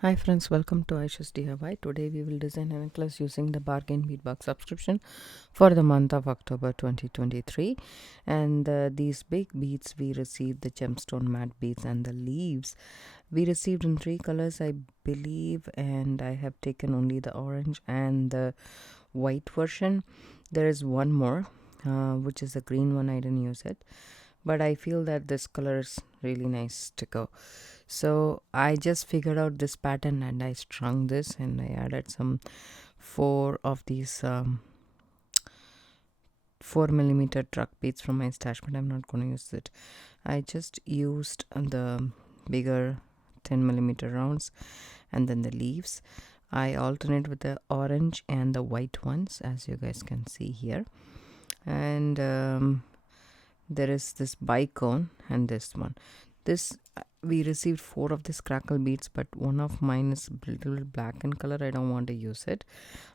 Hi friends, welcome to Aisha's DIY. Today we will design a necklace using the bargain beadbox subscription for the month of October 2023. And these big beads we received, the gemstone matte beads and the leaves, we received in 3 colors I believe, and I have taken only the orange and the white version. There is one more which is the green one. I didn't use it, but I feel that this color is really nice to go. So I just figured out this pattern and I strung this and I added some 4 of these 4mm truck beads from my stash, but I'm not going to use it. I just used the bigger 10mm rounds, and then the leaves I alternate with the orange and the white ones, as you guys can see here. And there is this bicone and this one. This we received 4 of these crackle beads, but one of mine is a little black in color. I don't want to use it,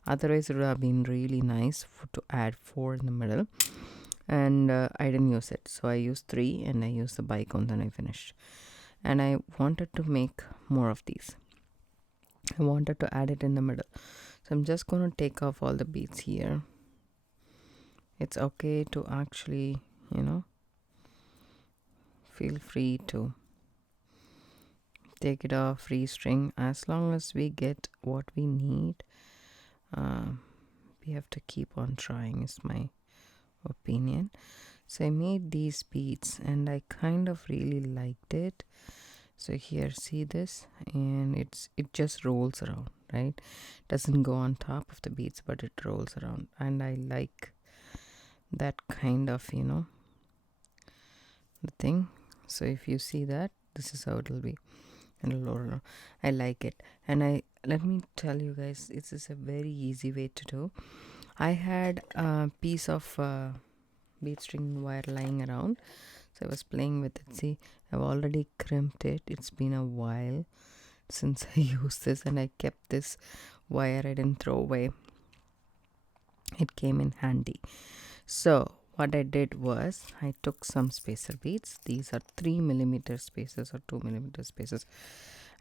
otherwise it would have been really nice to add 4 in the middle, and I didn't use it, so I used 3 and I used the bicone. Then I finished, and I wanted to make more of these. I wanted to add it in the middle, so I'm just going to take off all the beads here. It's okay to actually, feel free to take it off, free string, as long as we get what we need. We have to keep on trying, is my opinion. So I made these beads and I kind of really liked it. So here, see this, and it just rolls around, right? Doesn't go on top of the beads, but it rolls around, and I like that kind of, the thing. So if you see that, this is how it will be. And I like it. And let me tell you guys, this is a very easy way to do. I had a piece of bead string wire lying around, so I was playing with it. See, I've already crimped it. It's been a while since I used this, and I kept this wire. I didn't throw away. It came in handy. So what I did was I took some spacer beads. These are 3mm spacers or 2mm spacers.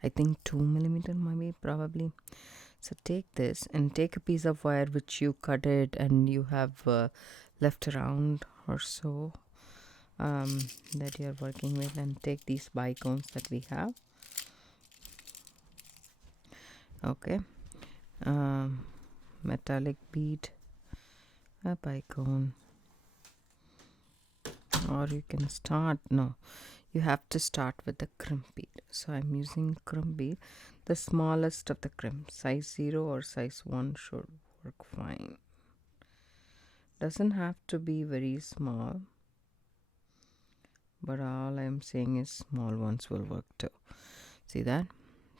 I think 2mm maybe, probably. So take this and take a piece of wire which you cut it and you have left around or so, that you're working with, and take these bicones that we have. Okay, metallic bead, a bicone, or you can start, no, you have to start with the crimp bead. So I'm using crimp bead, the smallest of the crimp. Size 0 or size 1 should work fine. Doesn't have to be very small, but all I'm saying is small ones will work too. See that?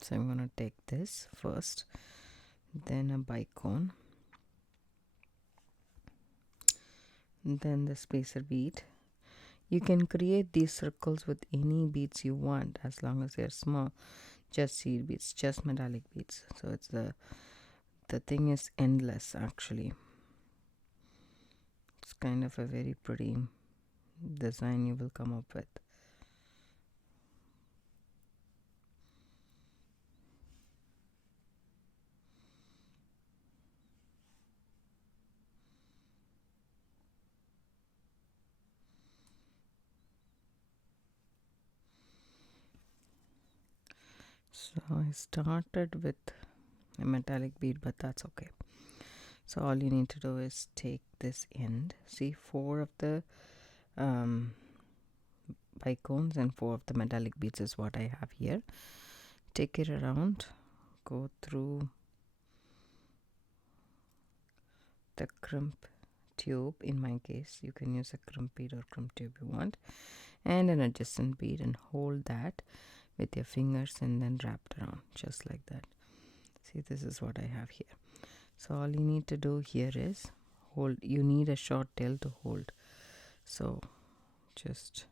So I'm gonna take this first, then a bicone, then the spacer bead. You can create these circles with any beads you want, as long as they're small. Just seed beads, just metallic beads. So it's the thing is endless actually. It's kind of a very pretty design you will come up with. So I started with a metallic bead, but that's okay. So all you need to do is take this end. See, 4 of the bicones and 4 of the metallic beads is what I have here. Take it around, go through the crimp tube. In my case, you can use a crimp bead or crimp tube you want, and an adjacent bead, and hold that with your fingers and then wrap it around just like that. See, this is what I have here. So all you need to do here is hold. You need a short tail to hold, so just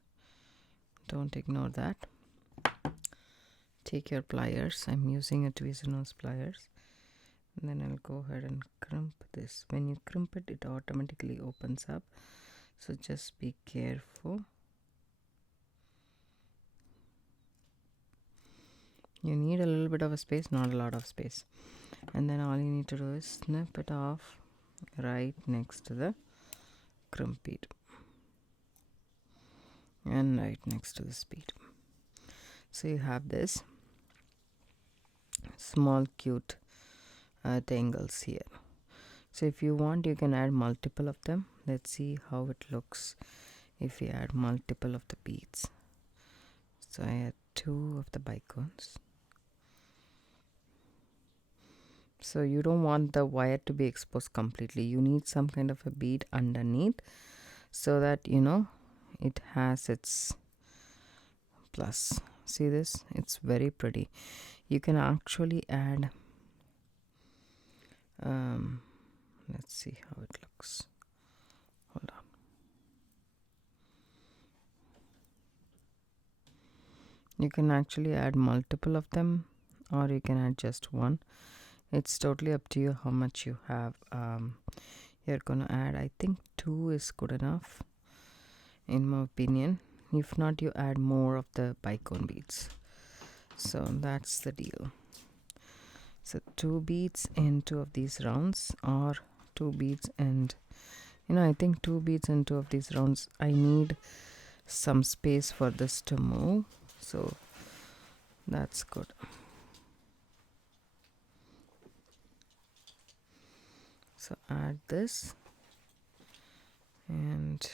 don't ignore that. Take your pliers. I'm using a tweezer nose pliers, and then I'll go ahead and crimp this. When you crimp it, it automatically opens up, so just be careful. You need a little bit of a space, not a lot of space. And then all you need to do is snip it off right next to the crimp bead and right next to the bead. So you have this small cute tangles here. So if you want, you can add multiple of them. Let's see how it looks if we add multiple of the beads. So I add 2 of the bicones. So you don't want the wire to be exposed completely. You need some kind of a bead underneath so that it has its plus. See this? It's very pretty. You can actually add let's see how it looks. Hold on. You can actually add multiple of them, or you can add just one. It's totally up to you how much you have. You're gonna add, I think 2 is good enough in my opinion. If not, you add more of the bicone beads. So that's the deal. So 2 beads in 2 of these rounds, or 2 beads and I think 2 beads in 2 of these rounds. I need some space for this to move, so that's good. So add this and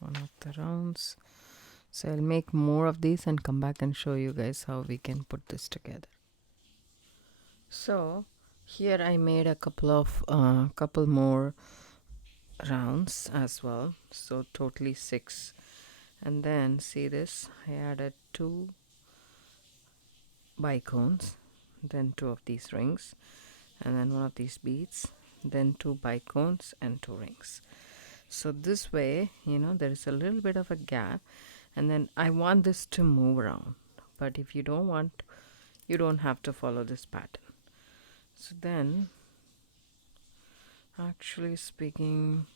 one of the rounds. So I'll make more of these and come back and show you guys how we can put this together. So here I made a couple more rounds as well, so totally 6. And then see this, I added 2 bicones, then 2 of these rings, and then 1 of these beads, then 2 bicones and 2 rings. So this way, there is a little bit of a gap, and then I want this to move around. But if you don't want, you don't have to follow this pattern. So then, actually speaking,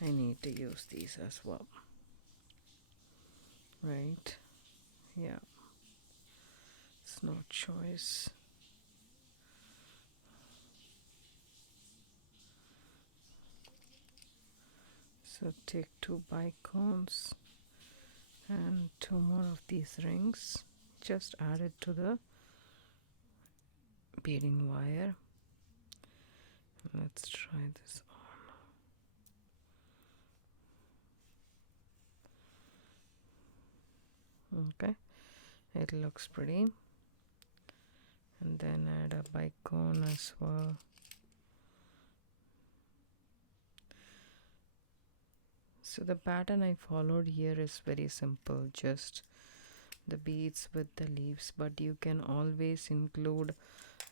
I need to use these as well, right? Yeah, it's no choice. So take 2 bicones and 2 more of these rings, just add it to the beading wire. Let's try this on. Okay, it looks pretty. And then add a bicone as well. So the pattern I followed here is very simple, just the beads with the leaves, but you can always include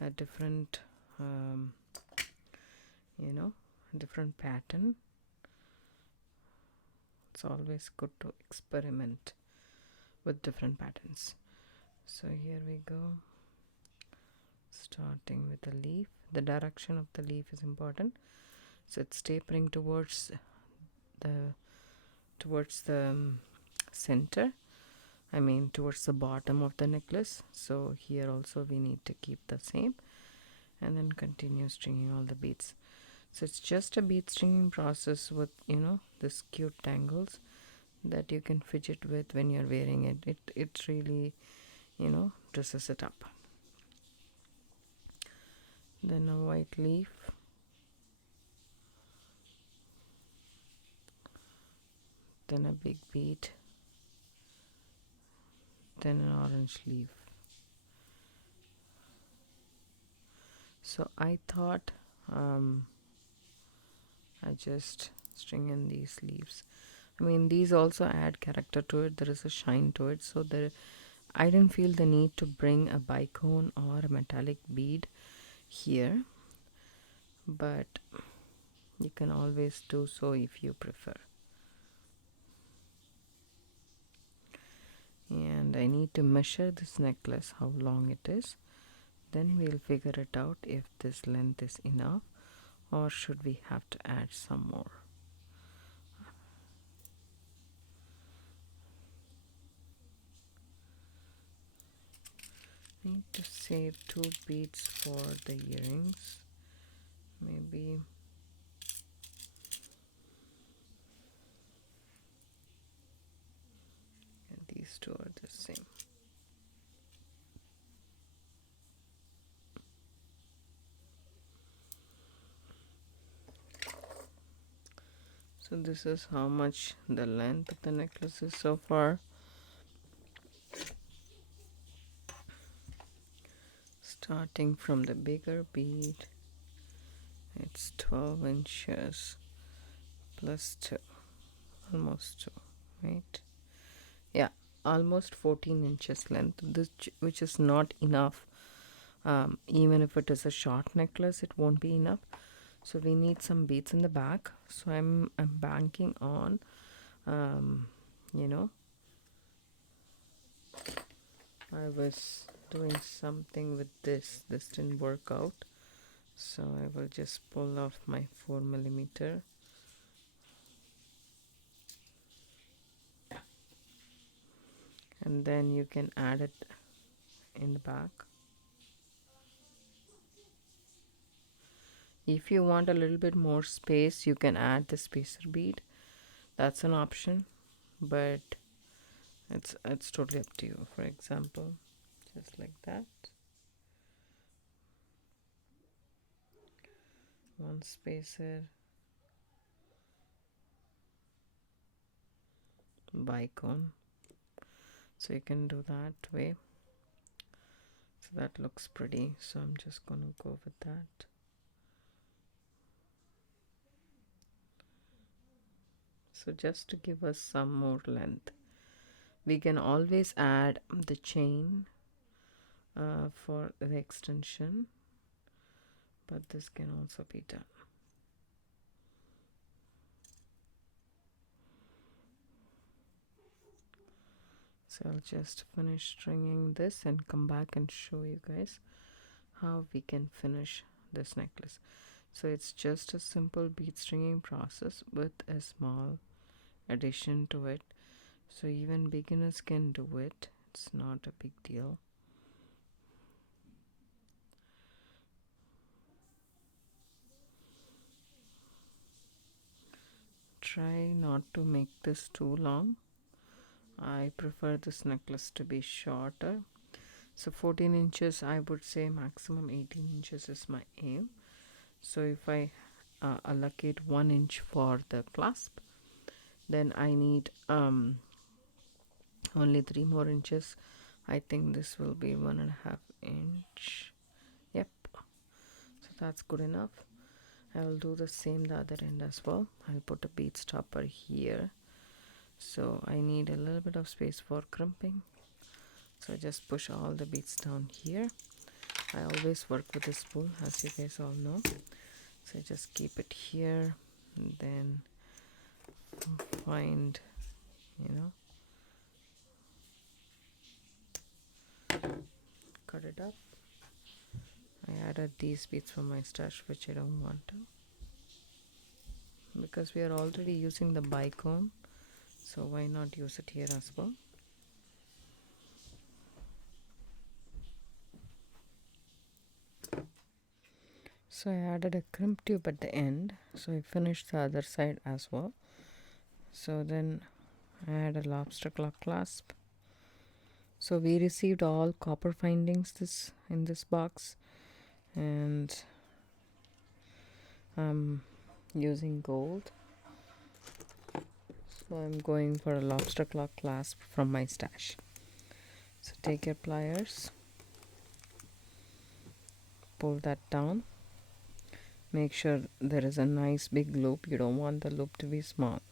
a different different pattern. It's always good to experiment with different patterns. So here we go, starting with the leaf. The direction of the leaf is important, so it's tapering towards the center, I mean towards the bottom of the necklace. So here also we need to keep the same, and then continue stringing all the beads. So it's just a bead stringing process with this cute tangles that you can fidget with when you're wearing it. It really dresses it up. Then a white leaf, then a big bead, then an orange leaf. So I thought I just string in these leaves. I mean, these also add character to it. There is a shine to it. So I didn't feel the need to bring a bicone or a metallic bead here, but you can always do so if you prefer. And I need to measure this necklace, how long it is. Then we'll figure it out if this length is enough or should we have to add some more. Need to save 2 beads for the earrings. Maybe these two are the same. So this is how much the length of the necklace is so far. Starting from the bigger bead, it's 12 inches plus 2, almost 2, right? Yeah, almost 14 inches length, this, which is not enough. Even if it is a short necklace, it won't be enough. So we need some beads in the back. So I'm banking on, you know, I was doing something with this. This didn't work out. So I will just pull off my 4mm. And then you can add it in the back. If you want a little bit more space, you can add the spacer bead. That's an option, but it's totally up to you. For example, just like that. One spacer, bicone. So you can do that way. So that looks pretty. So I'm just gonna go with that. So just to give us some more length, we can always add the chain for the extension, but this can also be done. So I'll just finish stringing this and come back and show you guys how we can finish this necklace. So it's just a simple bead stringing process with a small addition to it. So even beginners can do it. It's not a big deal. Try not to make this too long. I prefer this necklace to be shorter. So 14 inches, I would say maximum 18 inches is my aim. So if I allocate 1 inch for the clasp, then I need only 3 more inches. I think this will be 1.5 inch. Yep, so that's good enough. I will do the same the other end as well. I'll put a bead stopper here. So I need a little bit of space for crimping. So I just push all the beads down here. I always work with a spool, as you guys all know. So I just keep it here and then find, cut it up. I added these beads from my stash, which I don't want to, because we are already using the bicone, so why not use it here as well. So I added a crimp tube at the end, so I finished the other side as well. So then I had a lobster claw clasp. So we received all copper findings in this box, and I'm using gold. So I'm going for a lobster claw clasp from my stash. So take your pliers, pull that down. Make sure there is a nice big loop. You don't want the loop to be small,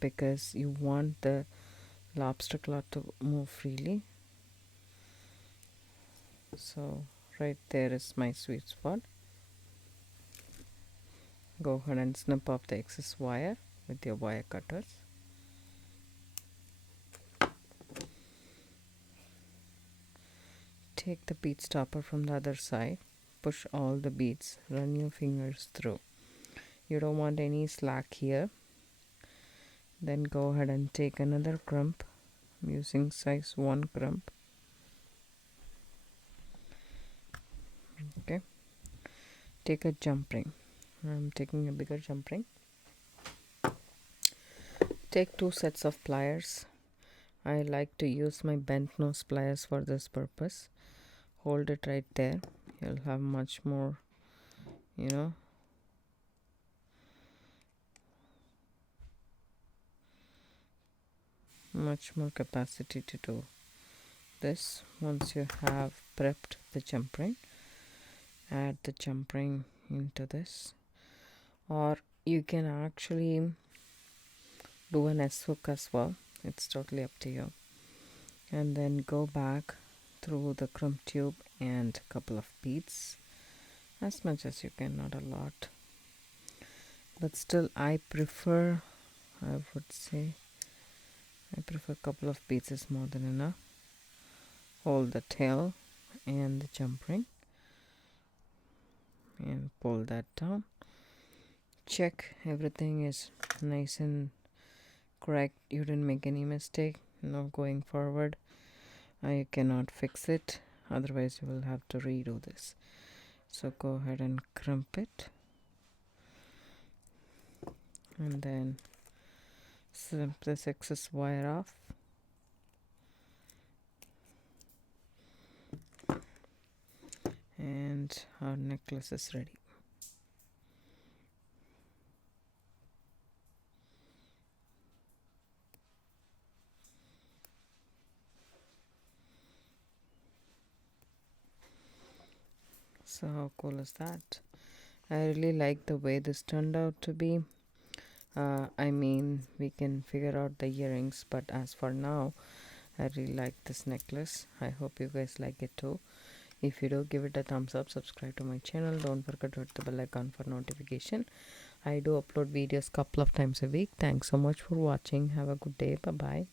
because you want the lobster claw to move freely. So right there is my sweet spot. Go ahead and snip off the excess wire with your wire cutters. Take the bead stopper from the other side. Push all the beads. Run your fingers through. You don't want any slack here. Then go ahead and take another crimp. I'm using size 1 crimp. take a jump ring. I'm taking a bigger jump ring. Take 2 sets of pliers. I like to use my bent nose pliers for this purpose. Hold it right there. You'll have much more, much more capacity to do this. Once you have prepped the jump ring, add the jump ring into this, or you can actually do an S hook as well. It's totally up to you. And then go back through the crumb tube and a couple of beads, as much as you can, not a lot, but still I would say a couple of beads is more than enough. Hold the tail and the jump ring and pull that down. Check everything is nice and correct. You didn't make any mistake. No, going forward I cannot fix it, otherwise you will have to redo this. So go ahead and crimp it, and then snip this excess wire off. And our necklace is ready. So how cool is that? I really like the way this turned out to be. I mean, we can figure out the earrings, but as for now, I really like this necklace. I hope you guys like it too. If you do, give it a thumbs up, subscribe to my channel, don't forget to hit the bell icon for notification. I do upload videos couple of times a week. Thanks so much for watching. Have a good day. Bye bye.